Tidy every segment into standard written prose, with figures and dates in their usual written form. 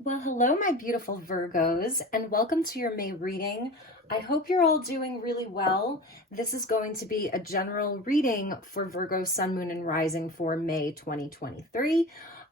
Well, hello, my beautiful Virgos, and welcome to your May reading. I hope you're all doing really well. This is going to be a general reading for Virgo, Sun, Moon, and Rising for May 2023.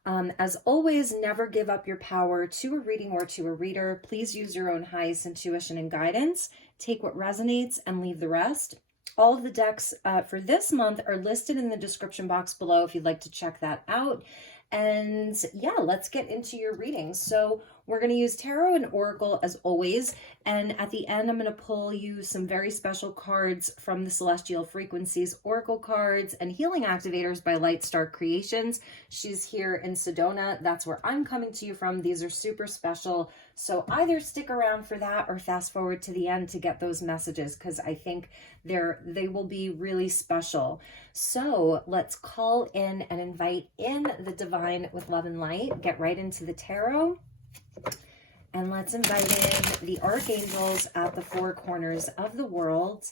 As always, never give up your power to a reading or to a reader. Please use your own highest intuition and guidance. Take what resonates and leave the rest. All of the decks for this month are listed in the description box below if you'd like to check that out. And yeah, let's get into your readings. So we're going to use tarot and oracle as always. And at the end, I'm going to pull you some very special cards from the Celestial Frequencies Oracle cards and Healing Activators by LightStar Creations. She's here in Sedona. That's where I'm coming to you from. These are super special. So either stick around for that or fast forward to the end to get those messages, because I think they will be really special. So let's call in and invite in the divine with love and light. Get right into the tarot. And let's invite in the archangels at the four corners of the world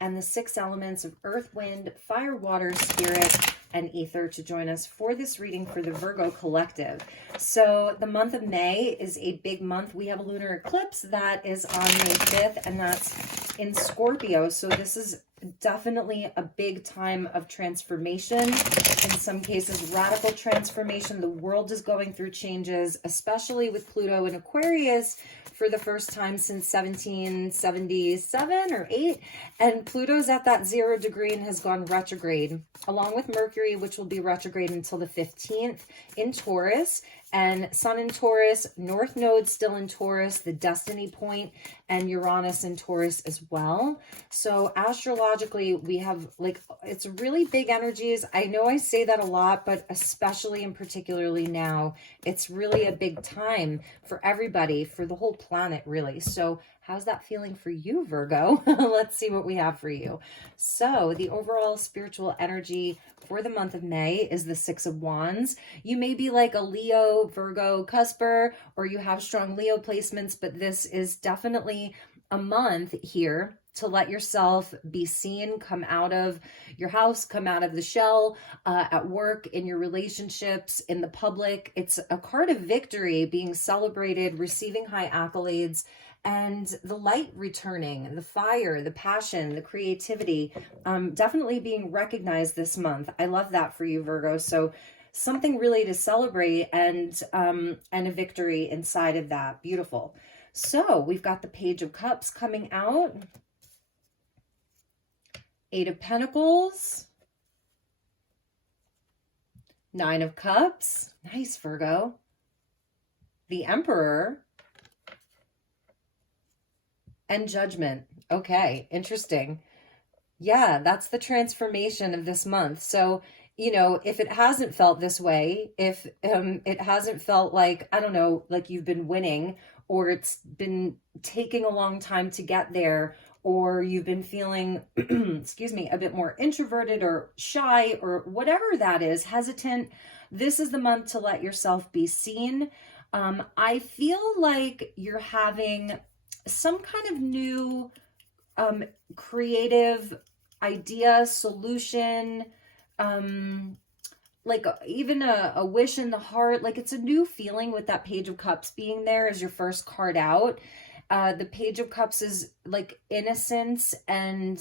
and the six elements of earth, wind, fire, water, spirit, and ether to join us for this reading for the Virgo collective. So the month of May is a big month. We have a lunar eclipse that is on May 5th, and that's in Scorpio. So this is definitely a big time of transformation. In some cases, radical transformation. The world is going through changes, especially with Pluto in Aquarius for the first time since 1777 or 8. And Pluto's at that 0 degree and has gone retrograde, along with Mercury, which will be retrograde until the 15th in Taurus. And Sun in Taurus, North Node still in Taurus, the destiny point, and Uranus in Taurus as well. So astrologically, we have it's really big energies. I know I say that a lot, but especially and particularly now, it's really a big time for everybody, for the whole planet, really. So how's that feeling for you, Virgo? Let's see what we have for you. So the overall spiritual energy for the month of May is the Six of Wands. You may be like a Leo, Virgo, cusper, or you have strong Leo placements, but this is definitely a month here to let yourself be seen, come out of your house, come out of the shell, at work, in your relationships, in the public. It's a card of victory, being celebrated, receiving high accolades, and the light returning, the fire, the passion, the creativity, definitely being recognized this month. I love that for you, Virgo. So something really to celebrate, and a victory inside of that. Beautiful. So we've got the Page of Cups coming out, Eight of Pentacles, Nine of Cups. Nice, Virgo. The Emperor, and Judgment. Okay, interesting. Yeah, that's the transformation of this month. So, if it hasn't felt this way, if it hasn't felt like, I don't know, like you've been winning, or it's been taking a long time to get there, or you've been feeling, excuse me, a bit more introverted or shy or whatever that is, hesitant, this is the month to let yourself be seen. I feel like you're having some kind of new creative idea, solution, like even a wish in the heart. Like it's a new feeling with that Page of Cups being there as your first card out. The Page of Cups is like innocence, and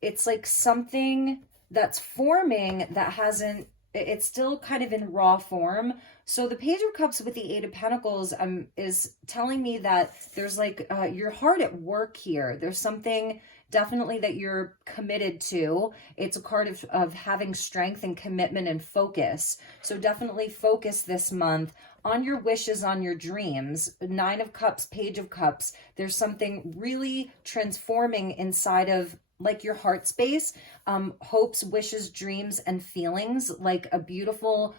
it's like something that's forming that hasn't, it's still kind of in raw form. So the Page of Cups with the Eight of Pentacles is telling me that there's like you're hard at work here. There's something definitely that you're committed to. It's a card of having strength and commitment and focus. So definitely focus this month on your wishes, on your dreams. Nine of Cups, Page of Cups. There's something really transforming inside of like your heart space, hopes, wishes, dreams, and feelings, like a beautiful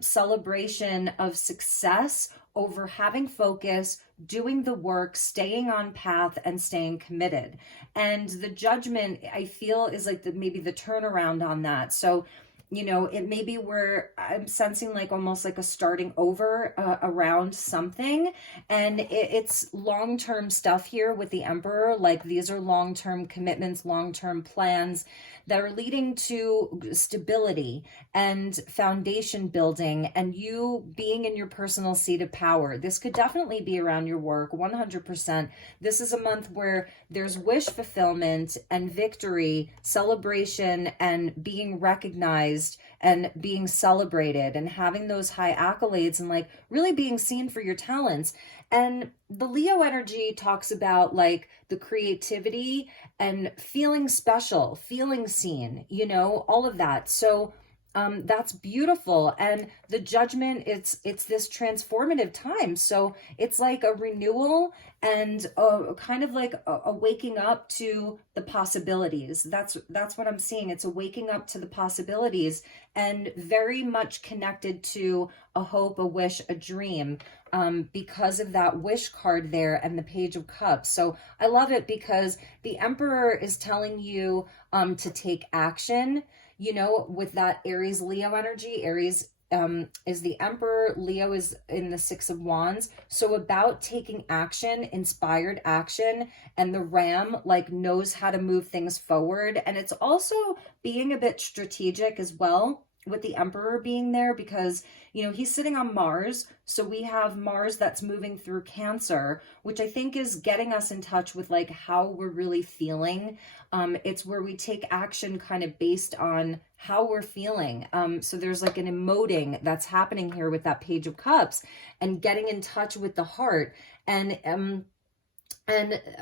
celebration of success over having focus, doing the work, staying on path, and staying committed. And the Judgment, I feel, is like maybe the turnaround on that. So you know, it may be where I'm sensing like almost like a starting over around something. And it's long-term stuff here with the Emperor. Like these are long-term commitments, long-term plans that are leading to stability and foundation building and you being in your personal seat of power. This could definitely be around your work, 100%. This is a month where there's wish fulfillment and victory, celebration, and being recognized and being celebrated and having those high accolades and like really being seen for your talents. And the Leo energy talks about like the creativity and feeling special, feeling seen, you know, all of that. So that's beautiful. And the judgment, it's this transformative time. So it's like a renewal and kind of like a waking up to the possibilities. That's what I'm seeing. It's a waking up to the possibilities and very much connected to a hope, a wish, a dream, because of that wish card there and the Page of Cups. So I love it because the Emperor is telling you to take action, you know, with that Aries Leo energy. Aries is the Emperor, Leo is in the Six of Wands. So about taking action, inspired action, and the Ram like knows how to move things forward. And it's also being a bit strategic as well with the Emperor being there because, you know, he's sitting on Mars. So we have Mars that's moving through Cancer, which I think is getting us in touch with like how we're really feeling. It's where we take action kind of based on how we're feeling. So there's like an emoting that's happening here with that Page of Cups and getting in touch with the heart. And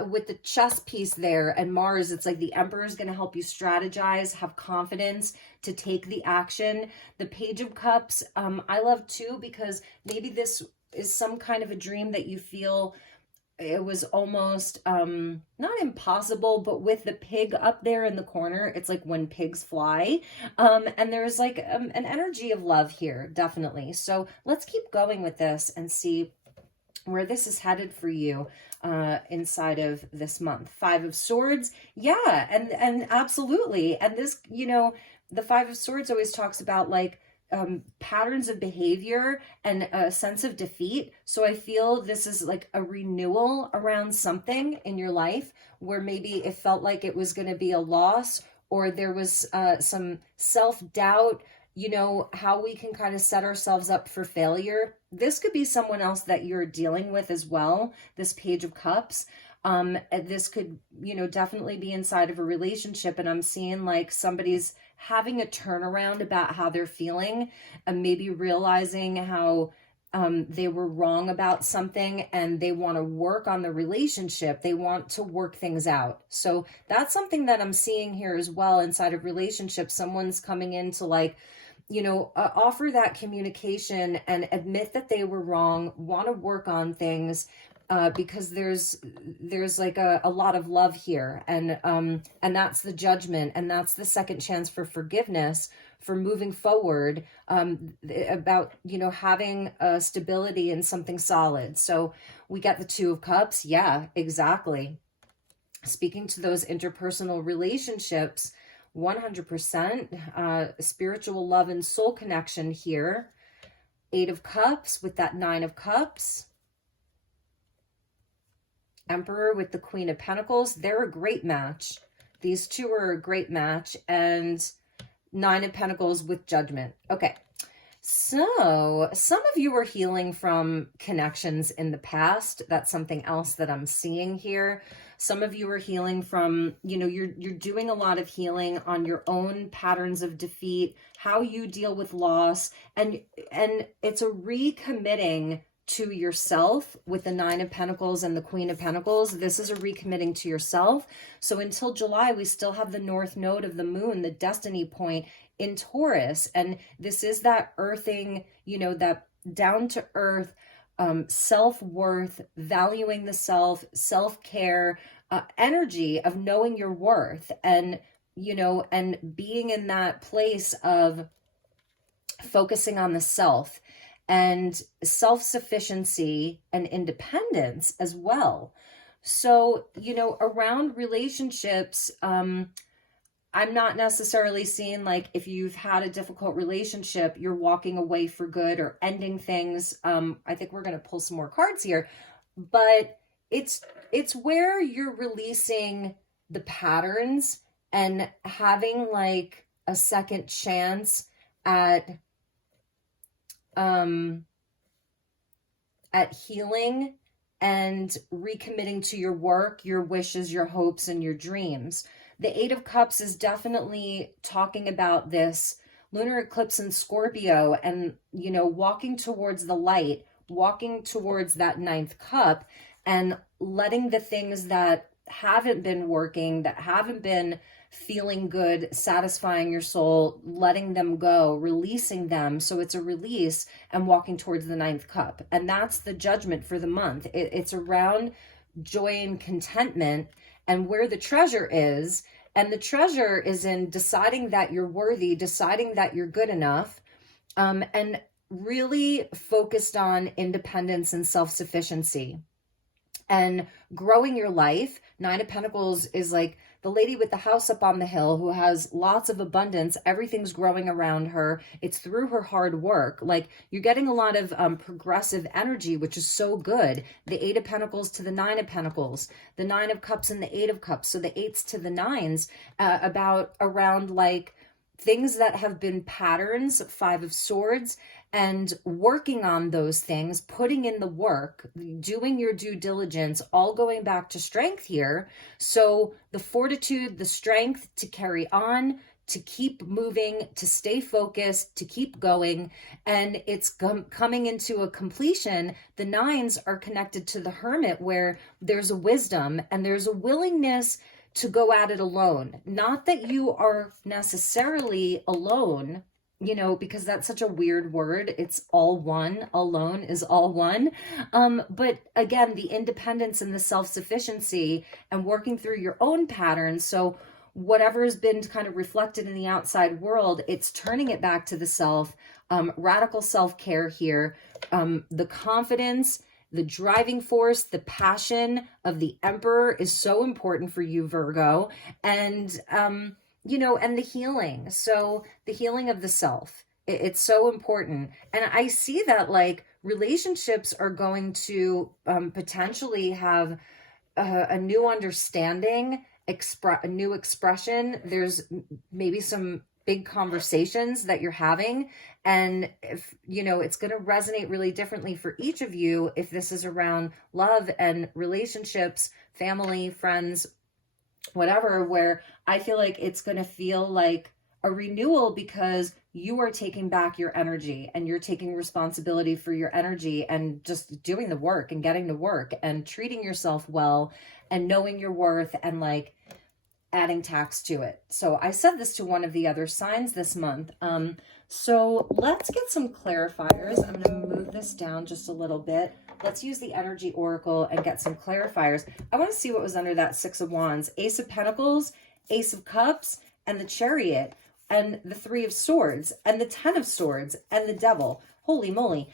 with the chess piece there and Mars, it's like the Emperor is going to help you strategize, have confidence to take the action. The Page of Cups, I love too, because maybe this is some kind of a dream that you feel it was almost not impossible, but with the pig up there in the corner, it's like when pigs fly. And there's like an energy of love here, definitely. So let's keep going with this and see where this is headed for you inside of this month. Five of Swords, yeah, and absolutely. And this, you know, the Five of Swords always talks about like patterns of behavior and a sense of defeat. So I feel this is like a renewal around something in your life where maybe it felt like it was going to be a loss or there was some self-doubt, you know, how we can kind of set ourselves up for failure. This could be someone else that you're dealing with as well, this Page of Cups. This could, you know, definitely be inside of a relationship. And I'm seeing like somebody's having a turnaround about how they're feeling and maybe realizing how they were wrong about something and they want to work on the relationship. They want to work things out. So that's something that I'm seeing here as well inside of relationships. Someone's coming in to like, you know, offer that communication and admit that they were wrong, want to work on things, because there's like a lot of love here, and that's the Judgment, and that's the second chance for forgiveness, for moving forward, about, you know, having stability in something solid. So we got the Two of Cups. Yeah, exactly. Speaking to those interpersonal relationships, 100% spiritual love and soul connection here. Eight of Cups with that Nine of Cups. Emperor with the Queen of Pentacles. They're a great match. These two are a great match. And Nine of Pentacles with Judgment. Okay. So some of you are healing from connections in the past. That's something else that I'm seeing here. Some of you are healing from, you know, you're doing a lot of healing on your own patterns of defeat, how you deal with loss, and it's a recommitting to yourself with the Nine of Pentacles and the Queen of Pentacles. This is a recommitting to yourself. So until July, we still have the North Node of the Moon, the destiny point in Taurus. And this is that earthing, you know, that down to earth, self-worth, valuing the self, self-care, energy of knowing your worth, and, you know, and being in that place of focusing on the self and self-sufficiency and independence as well. So, you know, around relationships, I'm not necessarily seeing like if you've had a difficult relationship, you're walking away for good or ending things. I think we're going to pull some more cards here, but it's where you're releasing the patterns and having like a second chance at healing and recommitting to your work, your wishes, your hopes, and your dreams. The Eight of Cups is definitely talking about this lunar eclipse in Scorpio and, you know, walking towards the light, walking towards that ninth cup and letting the things that haven't been working, that haven't been feeling good, satisfying your soul, letting them go, releasing them. So it's a release and walking towards the ninth cup. And that's the judgment for the month. It's around joy and contentment and where the treasure is. And the treasure is in deciding that you're worthy, deciding that you're good enough, and really focused on independence and self-sufficiency and growing your life. Nine of Pentacles is like the lady with the house up on the hill who has lots of abundance. Everything's growing around her. It's through her hard work. Like you're getting a lot of progressive energy, which is so good. The Eight of Pentacles to the Nine of Pentacles, the Nine of Cups and the Eight of Cups. So the eights to the nines, around like things that have been patterns, Five of Swords, and working on those things, putting in the work, doing your due diligence, all going back to strength here. So the fortitude, the strength to carry on, to keep moving, to stay focused, to keep going, and it's coming into a completion. The nines are connected to the Hermit, where there's a wisdom and there's a willingness to go at it alone. Not that you are necessarily alone, you know, because that's such a weird word. It's all one. Alone is all one. But again, the independence and the self-sufficiency and working through your own patterns. So whatever has been kind of reflected in the outside world, it's turning it back to the self. Radical self-care here. The confidence, the driving force, the passion of the Emperor is so important for you, Virgo. And, you know, and the healing. So the healing of the self, it's so important. And I see that like relationships are going to potentially have a new understanding, a new expression. There's maybe some big conversations that you're having, and if you know, it's going to resonate really differently for each of you if this is around love and relationships, family, friends, whatever, where I feel like it's going to feel like a renewal because you are taking back your energy and you're taking responsibility for your energy and just doing the work and getting to work and treating yourself well and knowing your worth and like adding tax to it. So I said this to one of the other signs this month. So let's get some clarifiers. I'm going to move this down just a little bit. Let's use the Energy Oracle and get some clarifiers. I want to see what was under that Six of Wands. Ace of Pentacles, Ace of Cups, and the Chariot, and the Three of Swords, and the Ten of Swords, and the Devil. Holy moly.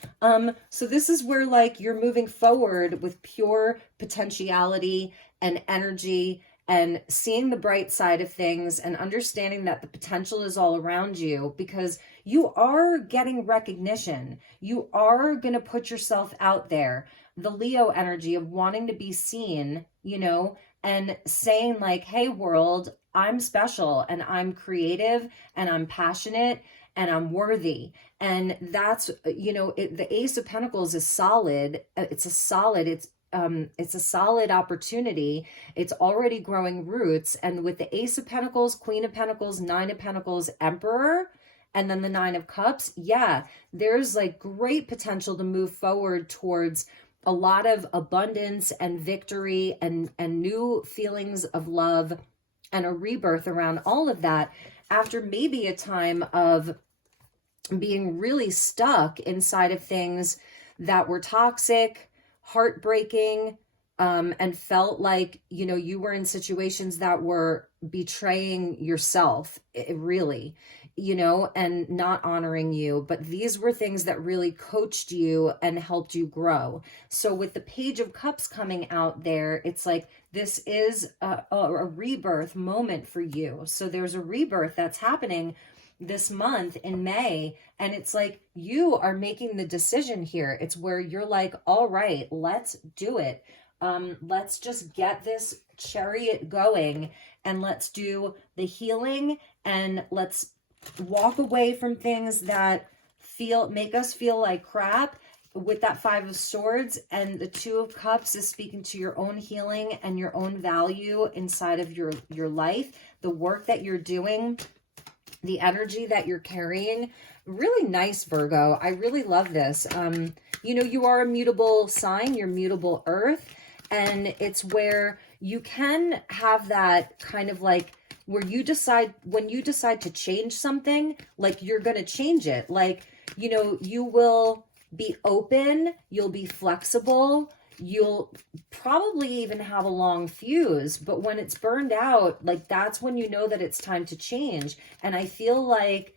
So this is where like you're moving forward with pure potentiality and energy and seeing the bright side of things and understanding that the potential is all around you because you are getting recognition. You are going to put yourself out there. The Leo energy of wanting to be seen, you know, and saying like, hey world, I'm special and I'm creative and I'm passionate and I'm worthy. And that's, you know, the Ace of Pentacles is solid. It's a solid opportunity. It's already growing roots. And with the Ace of Pentacles, Queen of Pentacles, Nine of Pentacles, Emperor, and then the Nine of Cups, yeah, there's like great potential to move forward towards a lot of abundance and victory and new feelings of love and a rebirth around all of that after maybe a time of being really stuck inside of things that were toxic, heartbreaking, and felt like, you know, you were in situations that were betraying yourself, really. you know, and not honoring you. But these were things that really coached you and helped you grow. So with the Page of Cups coming out there, it's like this is a rebirth moment for you. So there's a rebirth that's happening this month in May, and it's like you are making the decision here. It's where you're like, all right, let's do it. Let's just get this chariot going, and let's do the healing, and let's walk away from things that make us feel like crap. With that Five of Swords, and the Two of Cups is speaking to your own healing and your own value inside of your life, the work that you're doing, the energy that you're carrying. Really nice, Virgo. I really love this. You know, you are a mutable sign, you're mutable earth, and it's where you can have that kind of like where you decide, when you decide to change something, like you're going to change it. Like, you know, you will be open, you'll be flexible, you'll probably even have a long fuse, but when it's burned out, like that's when you know that it's time to change. And I feel like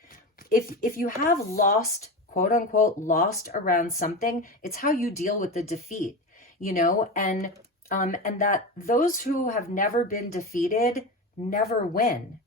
if you have lost, quote unquote, lost around something, it's how you deal with the defeat, you know, and that those who have never been defeated never win.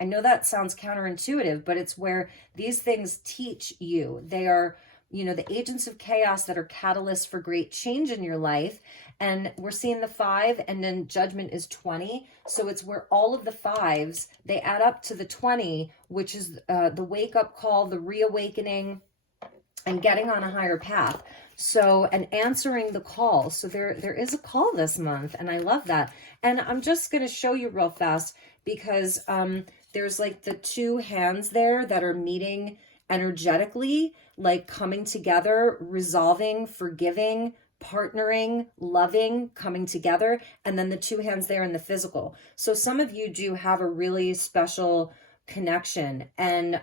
I know that sounds counterintuitive, but it's where these things teach you. They are, you know, the agents of chaos that are catalysts for great change in your life. And we're seeing the 5, and then Judgment is 20. So it's where all of the 5s, they add up to the 20, which is the wake up call, the reawakening, and getting on a higher path. So, and answering the call. So there is a call this month, and I love that. And I'm just going to show you real fast because there's like the 2 hands there that are meeting energetically, like coming together, resolving, forgiving, partnering, loving, coming together, and then the 2 hands there in the physical. So some of you do have a really special connection, and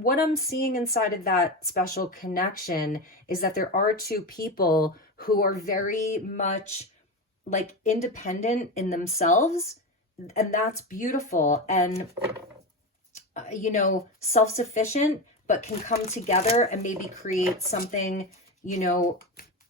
what I'm seeing inside of that special connection is that there are 2 people who are very much like independent in themselves, and that's beautiful. And you know, self-sufficient, but can come together and maybe create something, you know,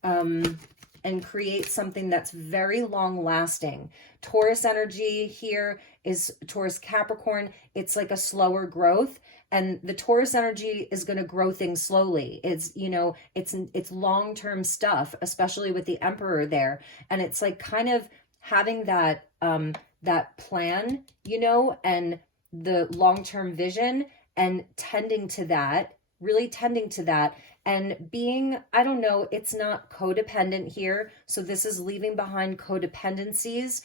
and create something that's very long lasting. Taurus energy here is Taurus Capricorn. It's like a slower growth, and the Taurus energy is going to grow things slowly. It's, you know, it's long-term stuff, especially with the Emperor there. And it's like kind of having that, that plan, you know, and the long-term vision, and tending to that, really tending to that, and being, I don't know, it's not codependent here. So this is leaving behind codependencies.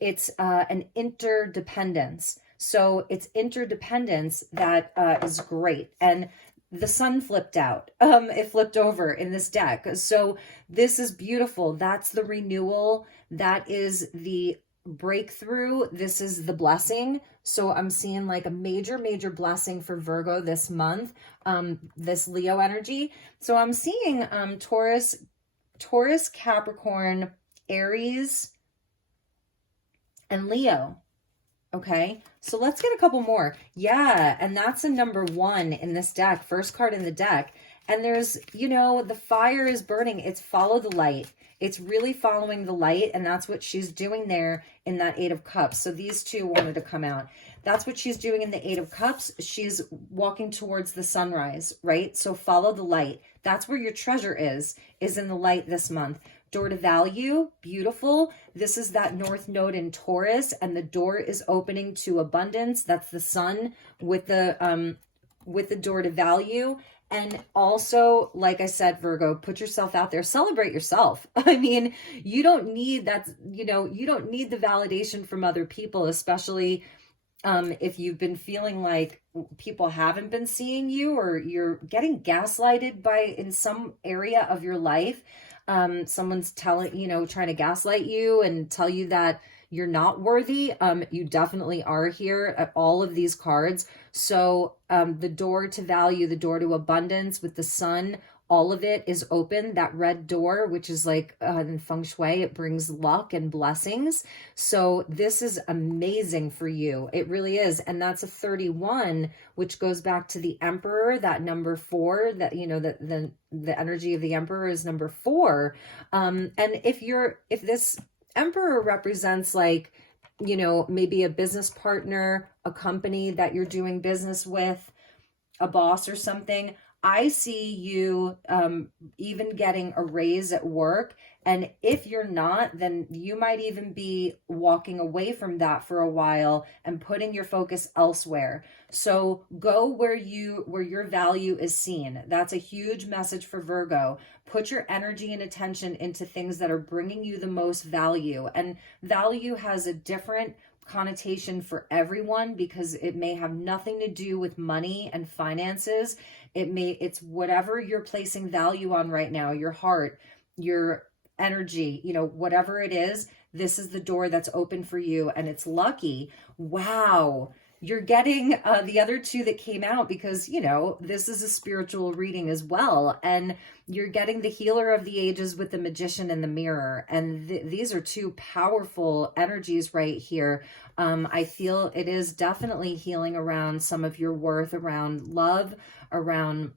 It's an interdependence. So it's interdependence that is great. And the sun flipped out. It flipped over in this deck. So this is beautiful. That's the renewal. That is the breakthrough. This is the blessing. So I'm seeing like a major blessing for Virgo this month, this Leo energy. So I'm seeing Taurus, Capricorn, Aries, and Leo. Okay, so let's get a couple more. Yeah, and that's a number 1 in this deck, first card in the deck. And there's, you know, the fire is burning. It's follow the light. It's really following the light, and that's what she's doing there in that 8 of Cups. So these 2 wanted to come out. That's what she's doing in the 8 of Cups. She's walking towards the sunrise, right? So follow the light. That's where your treasure is in the light this month. Door to value, beautiful. This is that North Node in Taurus, and the door is opening to abundance. That's the sun with the door to value. And also, like I said, Virgo, put yourself out there, celebrate yourself. I mean, you don't need that, you know, you don't need the validation from other people, especially if you've been feeling like people haven't been seeing you, or you're getting gaslighted by in some area of your life. Someone's telling, you know, trying to gaslight you and tell you that you're not worthy. You definitely are here at all of these cards. So the door to value, the door to abundance with the sun all of it is open. That red door, which is like in feng shui, it brings luck and blessings. So this is amazing for you. It really is. And that's a 31, which goes back to the emperor, that number 4, that, you know, the energy of the emperor is number 4. And if this emperor represents, like, you know, maybe a business partner, a company that you're doing business with, a boss or something, I see you even getting a raise at work. And if you're not, then you might even be walking away from that for a while and putting your focus elsewhere. So go where your value is seen. That's a huge message for Virgo. Put your energy and attention into things that are bringing you the most value. And value has a different connotation for everyone, because it may have nothing to do with money and finances. It's whatever you're placing value on right now, your heart, your energy, you know, whatever it is, this is the door that's open for you, and it's lucky. Wow. You're getting the other 2 that came out because, you know, this is a spiritual reading as well. And you're getting the healer of the ages with the magician and the mirror. And these are 2 powerful energies right here. I feel it is definitely healing around some of your worth, around love, around,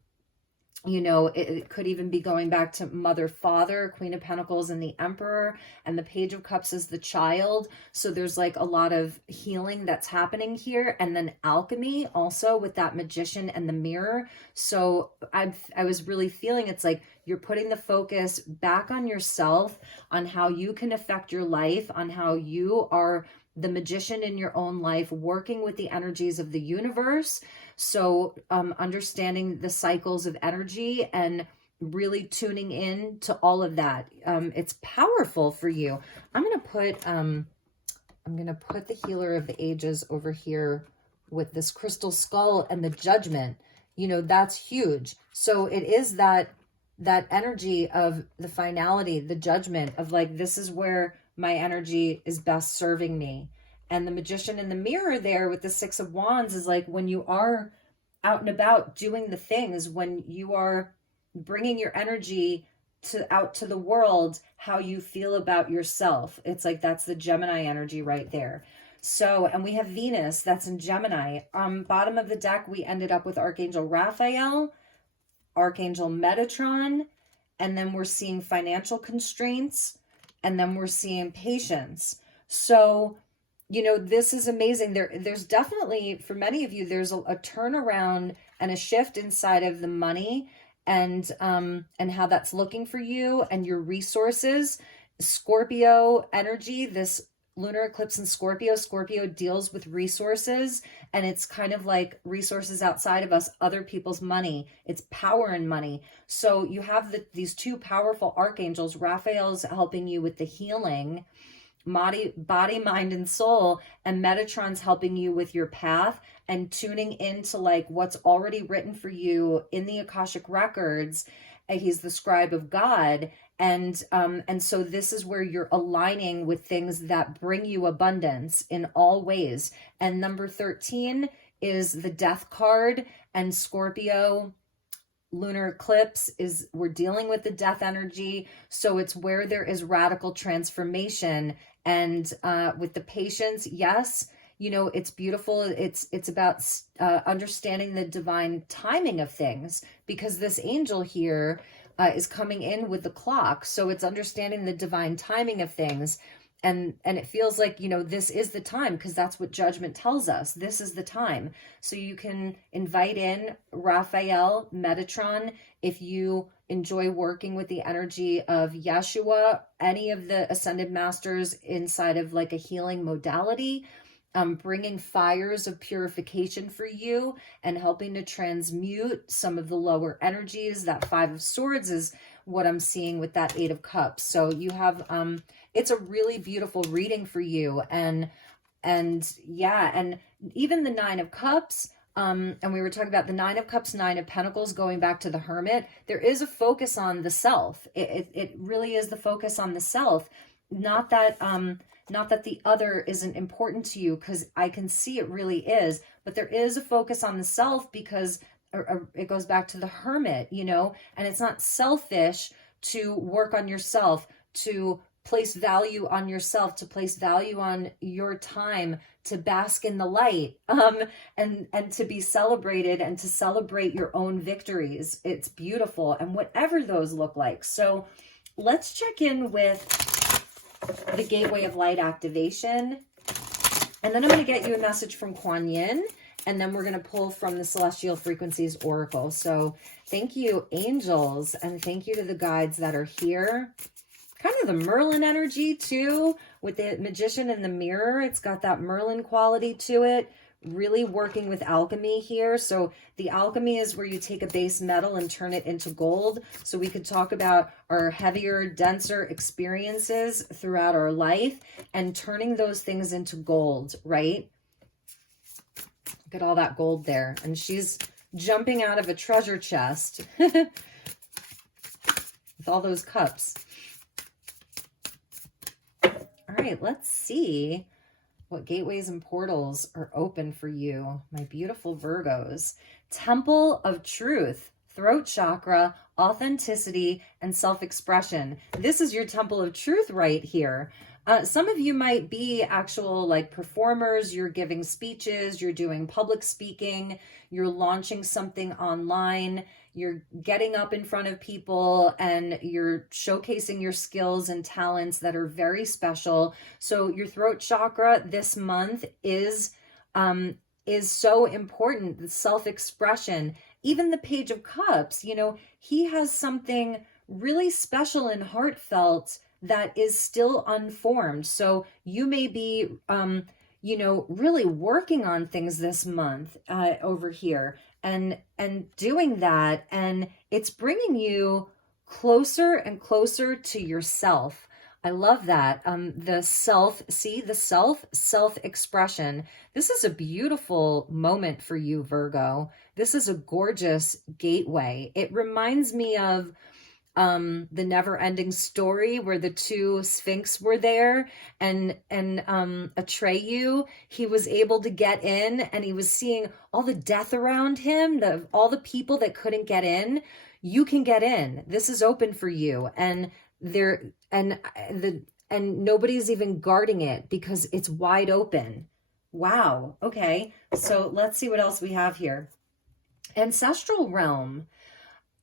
you know, it could even be going back to mother, father, Queen of Pentacles and the Emperor, and the Page of Cups is the child. So there's like a lot of healing that's happening here. And then alchemy also with that magician and the mirror. So I was really feeling it's like you're putting the focus back on yourself, on how you can affect your life, on how you are the magician in your own life, working with the energies of the universe. So understanding the cycles of energy and really tuning in to all of that. It's powerful for you. I'm gonna put the healer of the ages over here with this crystal skull and the judgment. You know, that's huge. So it is that energy of the finality, the judgment of like, this is where my energy is best serving me. And the magician in the mirror there with the 6 of Wands is like when you are out and about doing the things, when you are bringing your energy out to the world, how you feel about yourself. It's like, that's the Gemini energy right there. So, and we have Venus, that's in Gemini. Bottom of the deck, we ended up with Archangel Raphael, Archangel Metatron, and then we're seeing financial constraints, and then we're seeing patience. So, you know, this is amazing. There's definitely, for many of you, there's a turnaround and a shift inside of the money and how that's looking for you and your resources. Scorpio energy, this lunar eclipse in Scorpio. Scorpio deals with resources, and it's kind of like resources outside of us, other people's money. It's power and money. So you have these 2 powerful archangels. Raphael's helping you with the healing, body, mind, and soul, and Metatron's helping you with your path and tuning into like what's already written for you in the Akashic records. He's the scribe of God. And so this is where you're aligning with things that bring you abundance in all ways. And number 13 is the death card, and Scorpio lunar eclipse is, we're dealing with the death energy. So it's where there is radical transformation. And with the patience, yes, you know, it's beautiful. It's about understanding the divine timing of things, because this angel here is coming in with the clock. So it's understanding the divine timing of things. And it feels like, you know, this is the time, because that's what judgment tells us. This is the time. So you can invite in Raphael, Metatron, if you enjoy working with the energy of Yeshua, any of the ascended masters inside of like a healing modality, bringing fires of purification for you and helping to transmute some of the lower energies. That 5 of Swords is what I'm seeing with that 8 of Cups. So you have, it's a really beautiful reading for you. And yeah, and even the 9 of Cups, and we were talking about the 9 of Cups, 9 of Pentacles, going back to the Hermit. There is a focus on the self. It really is the focus on the self. Not that the other isn't important to you, because I can see it really is, but there is a focus on the self, because it goes back to the hermit, you know, and it's not selfish to work on yourself, to place value on yourself, to place value on your time, to bask in the light, and to be celebrated and to celebrate your own victories. It's beautiful, and whatever those look like. So let's check in with the Gateway of Light activation, and then I'm going to get you a message from Kuan, and then we're going to pull from the Celestial Frequencies Oracle. So thank you, angels, and thank you to the guides that are here. Kind of the Merlin energy too, with the Magician in the mirror. It's got that Merlin quality to it. Really working with alchemy here. So the alchemy is where you take a base metal and turn it into gold. So we could talk about our heavier, denser experiences throughout our life and turning those things into gold, right? Look at all that gold there. And she's jumping out of a treasure chest with all those cups. All right, let's see what gateways and portals are open for you, my beautiful Virgos. Temple of Truth, throat chakra, authenticity, and self-expression. This is your temple of truth right here. Some of you might be actual like performers. You're giving speeches, you're doing public speaking, you're launching something online, you're getting up in front of people and you're showcasing your skills and talents that are very special. So your throat chakra this month is so important. The self-expression, even the Page of Cups, you know, he has something really special and heartfelt that is still unformed. So you may be, you know, really working on things this month over here and doing that. And it's bringing you closer and closer to yourself. I love that. The self, see the self-expression. This is a beautiful moment for you, Virgo. This is a gorgeous gateway. It reminds me of the never-ending story where the two Sphinx were there, and Atreyu, he was able to get in, and he was seeing all the death around him, all the people that couldn't get in. You can get in. This is open for you, and nobody's even guarding it because it's wide open. Wow. Okay. So let's see what else we have here. Ancestral realm.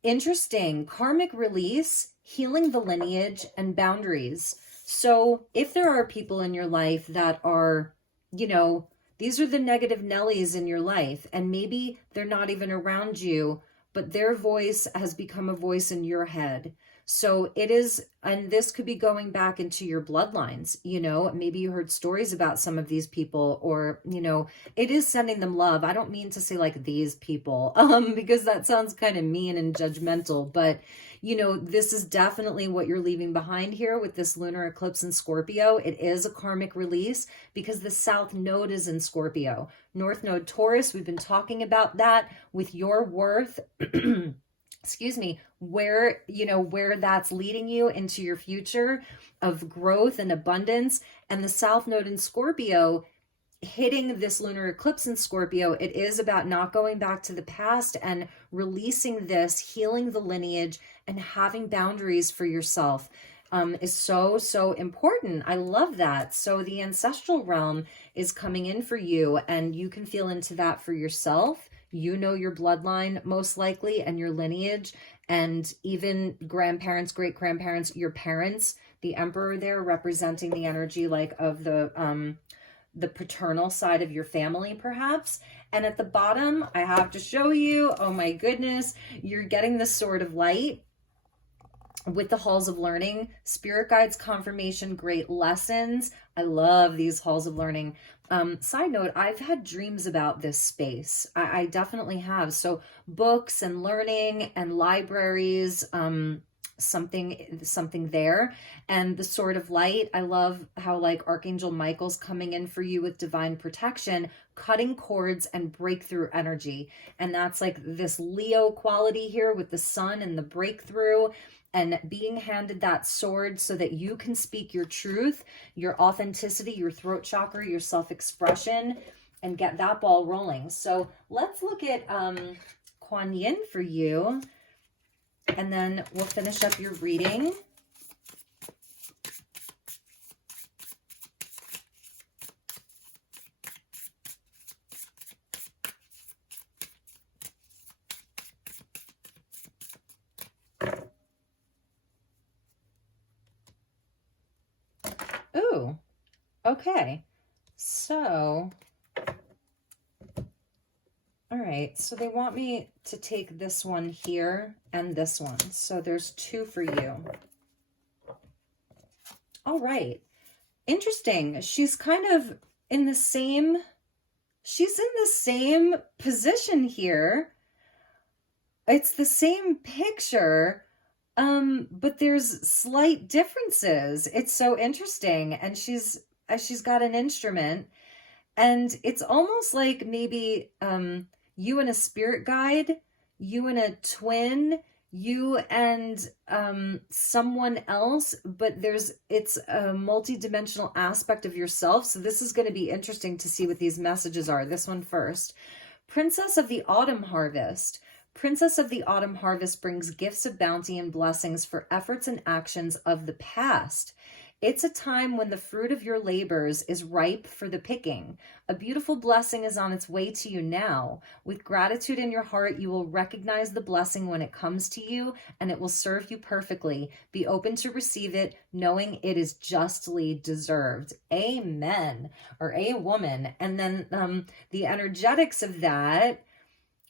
Interesting. Karmic release, healing the lineage, and boundaries. So if there are people in your life that are, you know, these are the negative Nellies in your life, and maybe they're not even around you, but their voice has become a voice in your head. So it is, and this could be going back into your bloodlines, you know, maybe you heard stories about some of these people, or, you know, it is sending them love. I don't mean to say like these people, because that sounds kind of mean and judgmental, but you know, this is definitely what you're leaving behind here with this lunar eclipse in Scorpio. It is a karmic release because the South Node is in Scorpio. North Node Taurus, we've been talking about that with your worth. Excuse me, where, you know, where that's leading you into your future of growth and abundance. And the South Node in Scorpio hitting this lunar eclipse in Scorpio, it is about not going back to the past and releasing this, healing the lineage, and having boundaries for yourself is so, so important. I love that. So the ancestral realm is coming in for you, and you can feel into that for yourself. You know your bloodline most likely and your lineage, and even grandparents, great grandparents, your parents, the emperor there representing the energy like of the paternal side of your family perhaps. And at the bottom, I have to show you, oh my goodness, you're getting the Sword of Light with the halls of learning, spirit guides, confirmation, great lessons. I love these halls of learning. Side note, I've had dreams about this space. I definitely have. So books and learning and libraries, something there. And the Sword of Light, I love how like Archangel Michael's coming in for you with divine protection, cutting cords and breakthrough energy. And that's like this Leo quality here with the sun and the breakthrough, and being handed that sword so that you can speak your truth, your authenticity, your throat chakra, your self-expression, and get that ball rolling. So let's look at Kuan Yin for you. And then we'll finish up your reading. Ooh, okay. So, all right. So they want me to take this one here and this one. So there's two for you. All right. Interesting. She's kind of in the same, she's in the same position here. It's the same picture, but there's slight differences. It's so interesting. And she's got an instrument, and it's almost like maybe you and a spirit guide, you and a twin, you and someone else, but it's a multi-dimensional aspect of yourself. So this is going to be interesting to see what these messages are. This one first. Princess of the Autumn Harvest. Princess of the Autumn Harvest brings gifts of bounty and blessings for efforts and actions of the past. It's a time when the fruit of your labors is ripe for the picking. A beautiful blessing is on its way to you now. With gratitude in your heart, you will recognize the blessing when it comes to you, and it will serve you perfectly. Be open to receive it, knowing it is justly deserved. Amen. Or a woman. And then the energetics of that,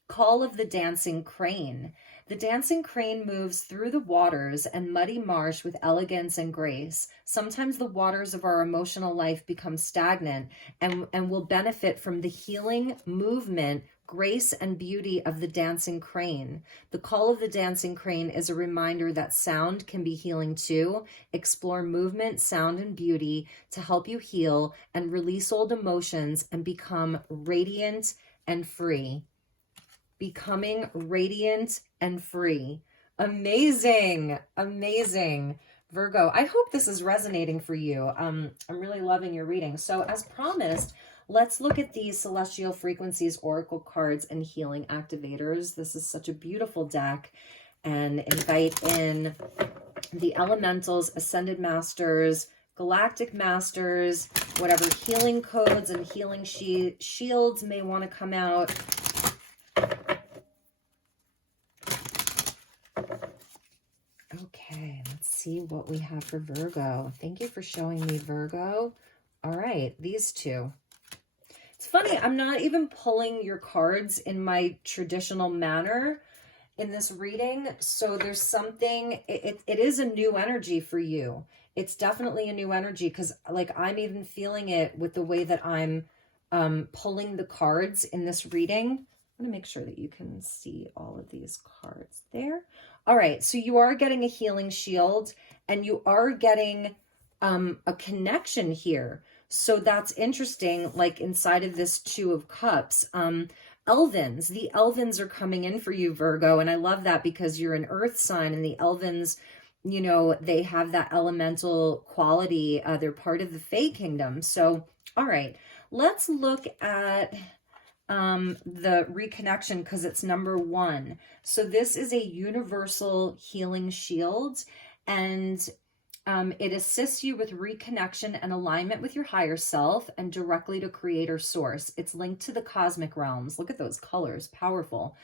Call of the Dancing Crane. The dancing crane moves through the waters and muddy marsh with elegance and grace. Sometimes the waters of our emotional life become stagnant and will benefit from the healing movement, grace, and beauty of the dancing crane. The Call of the Dancing Crane is a reminder that sound can be healing too. Explore movement, sound, and beauty to help you heal and release old emotions and become radiant and free. Becoming radiant and free. Amazing. Amazing. Virgo, I hope this is resonating for you. I'm really loving your reading. So as promised, let's look at these Celestial Frequencies Oracle cards and Healing Activators. This is such a beautiful deck, and invite in the Elementals, Ascended Masters, Galactic Masters, whatever healing codes and healing shields may want to come out. Okay, let's see what we have for Virgo. Thank you for showing me Virgo. All right, these two. It's funny, I'm not even pulling your cards in my traditional manner in this reading. So there's something, it is a new energy for you. It's definitely a new energy, because like I'm even feeling it with the way that I'm pulling the cards in this reading. I'm going to make sure that you can see all of these cards there. All right, so you are getting a healing shield, and you are getting a connection here. So that's interesting, like inside of this Two of Cups. Elvens, the Elvens are coming in for you, Virgo, and I love that because you're an earth sign, and the Elvens, you know, they have that elemental quality. They're part of the Fae Kingdom. So, all right, let's look at the reconnection, because it's number 1. So this is a universal healing shield, and it assists you with reconnection and alignment with your higher self and directly to Creator Source. It's linked to the cosmic realms. Look at those colors, powerful.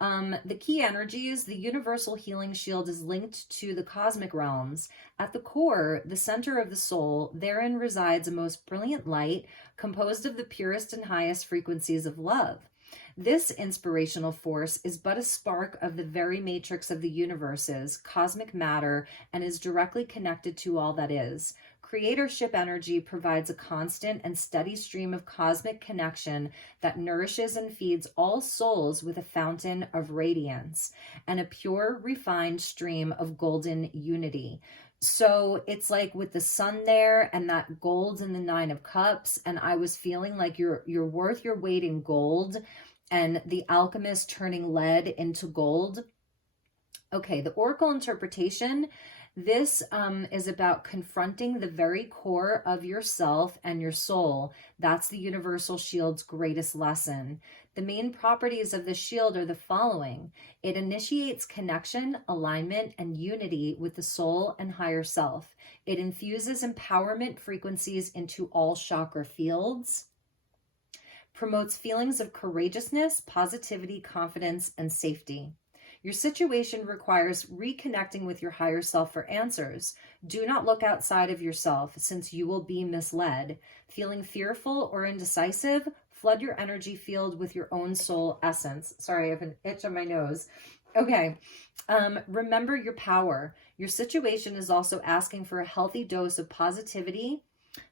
The key energies, the universal healing shield is linked to the cosmic realms. At the core, the center of the soul, therein resides a most brilliant light composed of the purest and highest frequencies of love. This inspirational force is but a spark of the very matrix of the universes, cosmic matter, and is directly connected to all that is. Creatorship energy provides a constant and steady stream of cosmic connection that nourishes and feeds all souls with a fountain of radiance and a pure, refined stream of golden unity. So it's like with the sun there and that gold in the 9 of Cups, and I was feeling like you're worth your weight in gold, and the alchemist turning lead into gold. Okay, the Oracle interpretation. This is about confronting the very core of yourself and your soul. That's the universal shield's greatest lesson. The main properties of the shield are the following. It initiates connection, alignment, and unity with the soul and higher self. It infuses empowerment frequencies into all chakra fields, promotes feelings of courageousness, positivity, confidence, and safety. Your situation requires reconnecting with your higher self for answers. Do not look outside of yourself, since you will be misled. Feeling fearful or indecisive, flood your energy field with your own soul essence. Sorry, I have an itch on my nose. Okay. Remember your power. Your situation is also asking for a healthy dose of positivity.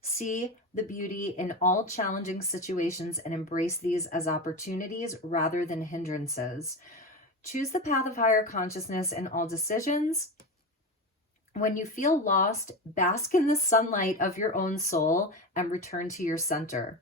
See the beauty in all challenging situations and embrace these as opportunities rather than hindrances. Choose the path of higher consciousness in all decisions. When you feel lost, bask in the sunlight of your own soul and return to your center.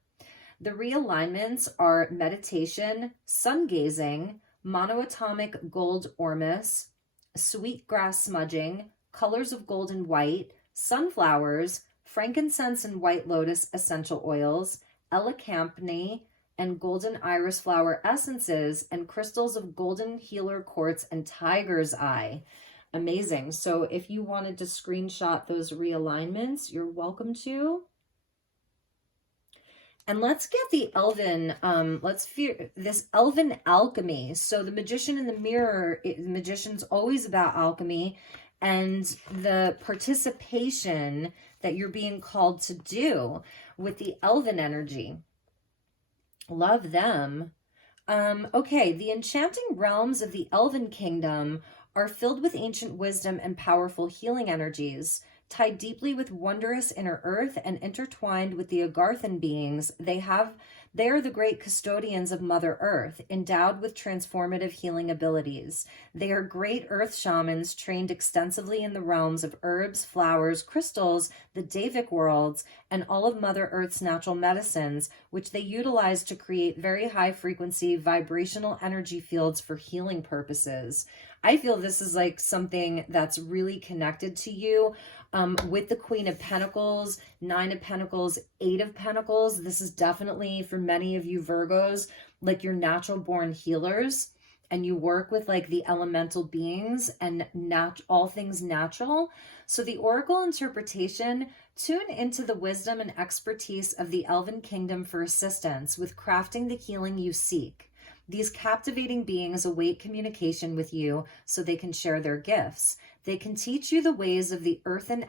The realignments are meditation, sun gazing, monoatomic gold ormus, sweetgrass smudging, colors of gold and white, sunflowers, frankincense and white lotus essential oils, elecampane, and golden iris flower essences, and crystals of golden healer quartz and tiger's eye. Amazing. So if you wanted to screenshot those realignments, you're welcome to. And let's get the Elven, this Elven alchemy. So the magician in the mirror, the magician's always about alchemy and the participation that you're being called to do with the Elven energy. Love them. Okay, the enchanting realms of the Elven kingdom are filled with ancient wisdom and powerful healing energies. Tied deeply with wondrous inner earth and intertwined with the Agarthan beings, they are the great custodians of Mother Earth, endowed with transformative healing abilities. They are great earth shamans trained extensively in the realms of herbs, flowers, crystals, the Davic worlds, and all of Mother Earth's natural medicines, which they utilize to create very high frequency vibrational energy fields for healing purposes. I feel this is like something that's really connected to you. With the Queen of Pentacles, Nine of Pentacles, Eight of Pentacles, this is definitely for many of you Virgos, like your natural born healers, and you work with like the elemental beings and all things natural. So the Oracle interpretation, tune into the wisdom and expertise of the Elven Kingdom for assistance with crafting the healing you seek. These captivating beings await communication with you so they can share their gifts. They can teach you the ways of the earthen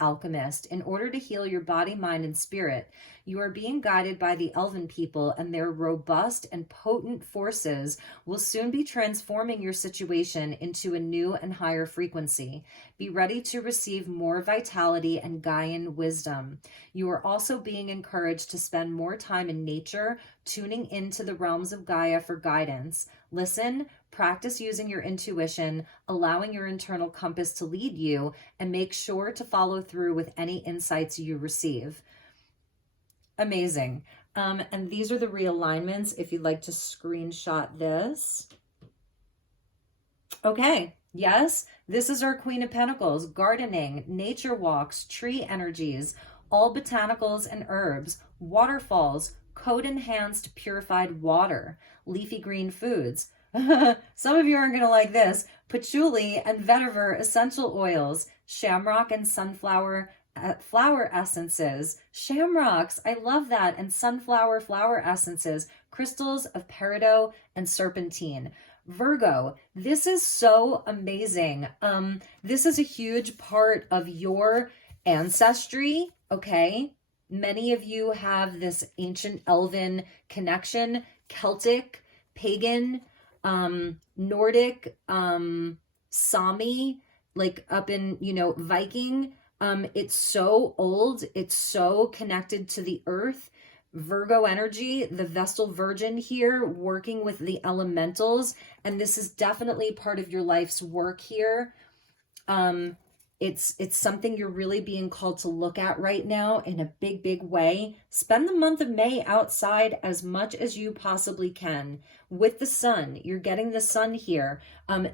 alchemist in order to heal your body, mind, and spirit. You are being guided by the Elven people, and their robust and potent forces will soon be transforming your situation into a new and higher frequency. Be ready to receive more vitality and Gaian wisdom. You are also being encouraged to spend more time in nature, tuning into the realms of Gaia for guidance. Listen, practice using your intuition, allowing your internal compass to lead you, and make sure to follow through with any insights you receive. Amazing. And these are the realignments if you'd like to screenshot this. Okay, yes, this is our Queen of Pentacles, gardening, nature walks, tree energies, all botanicals and herbs, waterfalls, code-enhanced purified water, leafy green foods. Some of you aren't going to like this. Patchouli and vetiver essential oils, shamrock and sunflower flower essences, shamrocks, I love that, and sunflower flower essences, crystals of peridot and serpentine. Virgo, this is so amazing. This is a huge part of your ancestry, okay? Many of you have this ancient elven connection, Celtic, pagan, Nordic, Sami, like up in, Viking. It's so old. It's so connected to the earth. Virgo energy, the Vestal Virgin here, working with the elementals. And this is definitely part of your life's work here. It's something you're really being called to look at right now in a big, big way. Spend the month of May outside as much as you possibly can with the sun. You're getting the sun here.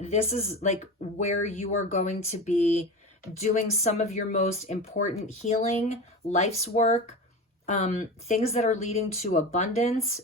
This is like where you are going to be doing some of your most important healing, life's work, things that are leading to abundance,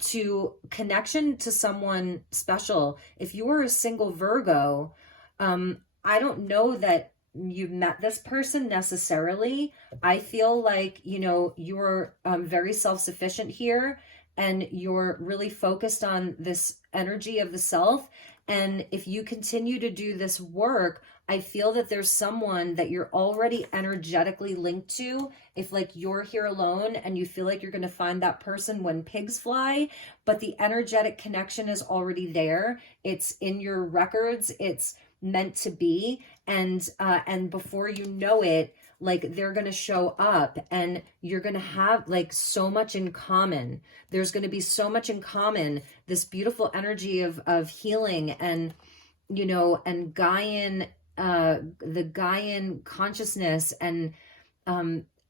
to connection to someone special. If you are a single Virgo, I don't know that you've met this person necessarily. I feel like, you know, you're very self-sufficient here, and you're really focused on this energy of the self. And if you continue to do this work, I feel that there's someone that you're already energetically linked to. If like you're here alone and you feel like you're going to find that person when pigs fly, but the energetic connection is already there. It's in your records. It's meant to be. And before you know it, like they're going to show up, and you're going to have like so much in common. There's going to be so much in common, this beautiful energy of healing, and, you know, and Gaian, the Gaian consciousness, and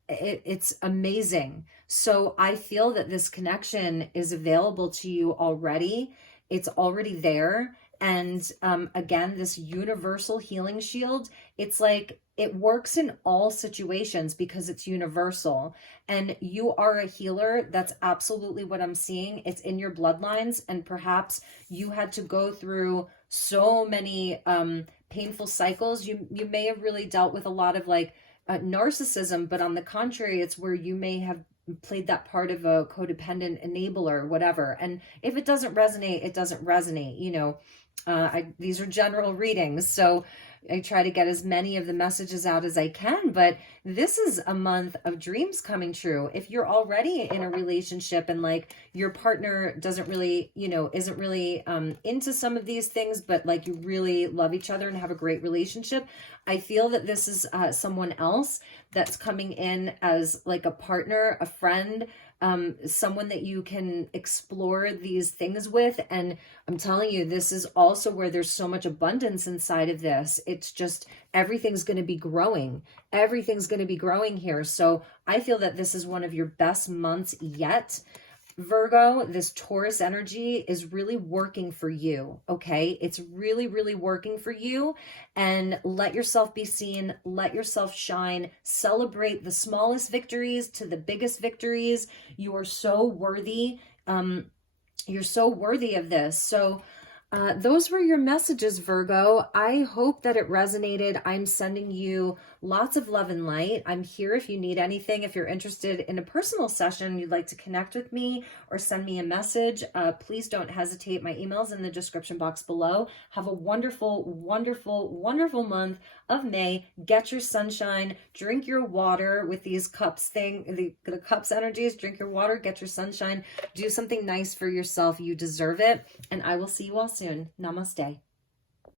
it's amazing. So I feel that this connection is available to you already. It's already there. And again, this universal healing shield, it's like it works in all situations because it's universal. And you are a healer. That's absolutely what I'm seeing. It's in your bloodlines. And perhaps you had to go through so many painful cycles. You may have really dealt with a lot of like narcissism, but on the contrary, it's where you may have played that part of a codependent enabler, whatever. And if it doesn't resonate, it doesn't resonate. You know, these are general readings, so I try to get as many of the messages out as I can, but this is a month of dreams coming true. If you're already in a relationship and like your partner doesn't really, you know, isn't really into some of these things, but like you really love each other and have a great relationship, I feel that this is someone else that's coming in as like a partner, a friend, someone that you can explore these things with. And I'm telling you, this is also where there's so much abundance inside of this. It's just, everything's going to be growing. Everything's going to be growing here. So I feel that this is one of your best months yet. Virgo, this Taurus energy is really working for you, okay? It's really, really working for you. And let yourself be seen. Let yourself shine. Celebrate the smallest victories to the biggest victories. You are so worthy. You're so worthy of this. So those were your messages, Virgo. I hope that it resonated. I'm sending you lots of love and light. I'm here if you need anything. If you're interested in a personal session, you'd like to connect with me or send me a message, please don't hesitate. My email's in the description box below. Have a wonderful, wonderful, wonderful month of May. Get your sunshine. Drink your water with these cups the cups energies. Drink your water. Get your sunshine. Do something nice for yourself. You deserve it. And I will see you all soon. Namaste.